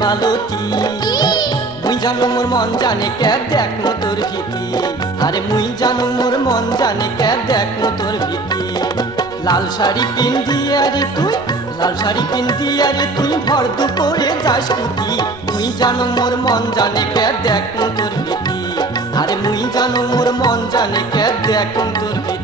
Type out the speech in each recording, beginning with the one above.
মালতী। মুই জানো মোর মন জানে কে দেখ তোর ভীতি। আরে মুই জানো মোর মন জানে কে দেখ তোর ভীতি। লাল শাড়ি পিন্দি আরে তুই, লাল শাড়ি পিন্দি আরে তুই, ভর দুপুরে যাস কুতি মুই জানো মোর মন জানে কে দেখ তোর ভীতি। আরে মুই জানো মোর মন জানে কে দেখ তোর ভীতি।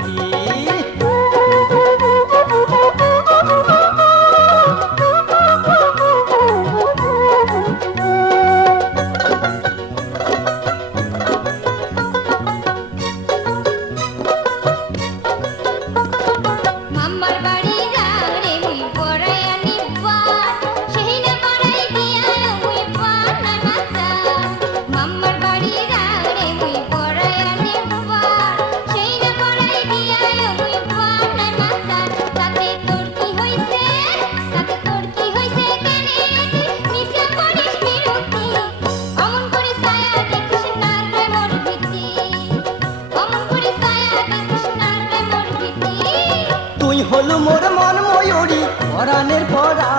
মোর মন ময়ূরী, পরাণের পরা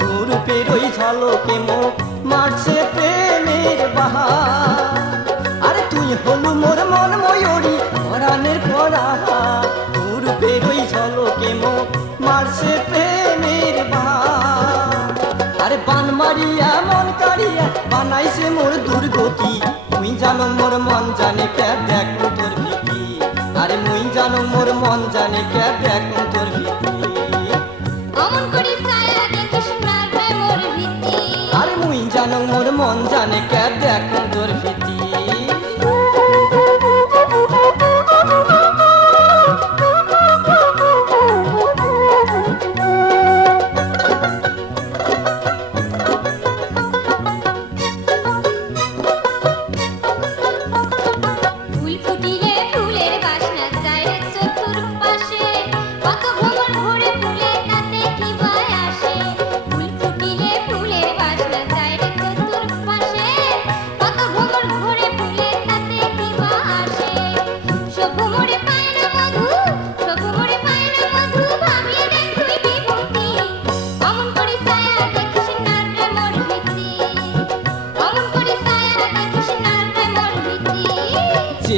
তোর পেরোই ঝলকে মো মারছে প্রেমের বাহার। আরে তুই হলো মোর মন ময়ূরী, পরাণের পরা তোর পেরোই ঝলকে মো মারছে প্রেমের বাহার। আরে বান মারিয়া, মন কারিয়া বানাইছে মোর দুর্গতি। তুই জানো মোর মন জানে কে দেখ তোর ভীতি আরে মুই জানো মোর মন জানে কে দেখ তোর ভীতি অমন করে ছায়া দেখিস না মোর ভীতি আরে মুই জানো মোর মন জানে কে দেখ তোর ভীতি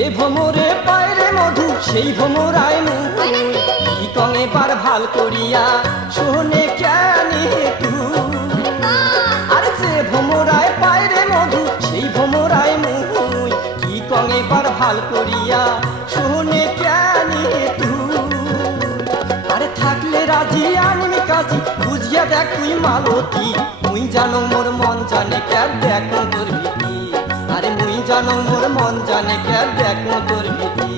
যে ভ্রমরে পায় রে মধু সেই ভ্রমরায় নাকি? কি কঙে বার ভালো করিয়া শোনে কেনে তুই আর যে ভ্রমরায় পায় রে মধু সেই ভ্রমরায় মুই কি কঙে বার ভালো করিয়া শোনে কেনে তুই আরে থাকলে রাজি আনমি কাজী বুঝিয়া দেখ তুই মালতী। মুই জানো মোর মন জানে কে দেখ তোর আরে মুই জানো মোর মন জানে কে দেখো তোর ভীতি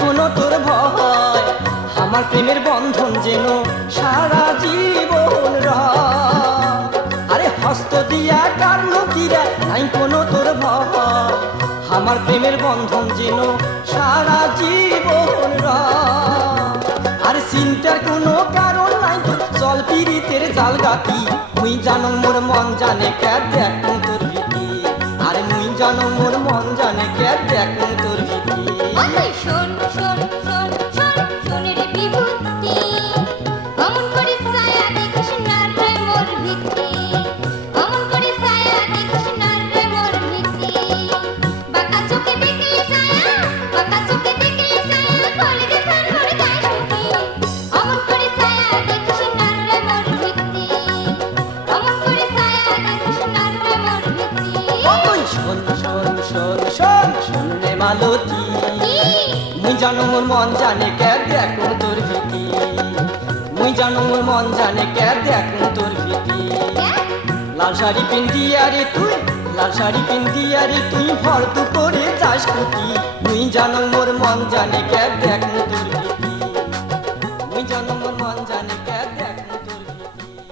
কোনো তোর ভয় আমার প্রেমের বন্ধন যেন সারা জীবন। আরে হস্ত দিয়া কারণ কিরা নাই কোনো তোর ভয় আমার প্রেমের বন্ধন যেন সারা জীবন। আর চিন্তার কোনো কারণ নাই চল পিরিতের জাল গাতি মুই জানো মোর মন জানে কে দেখ মুই জানো মোর মন জানে কে দেখুন তোর ভীতি। মুই জানো মোর মন জানে কে দেখো তোর ভীতি। লাল শাড়ি পিন্দি আরে তুই লাল শাড়ি পিন্দি আরে তুই ভর করে যাস কুটি। মুই জানো মোর মন জানে কে দেখুন তোর ভীতি।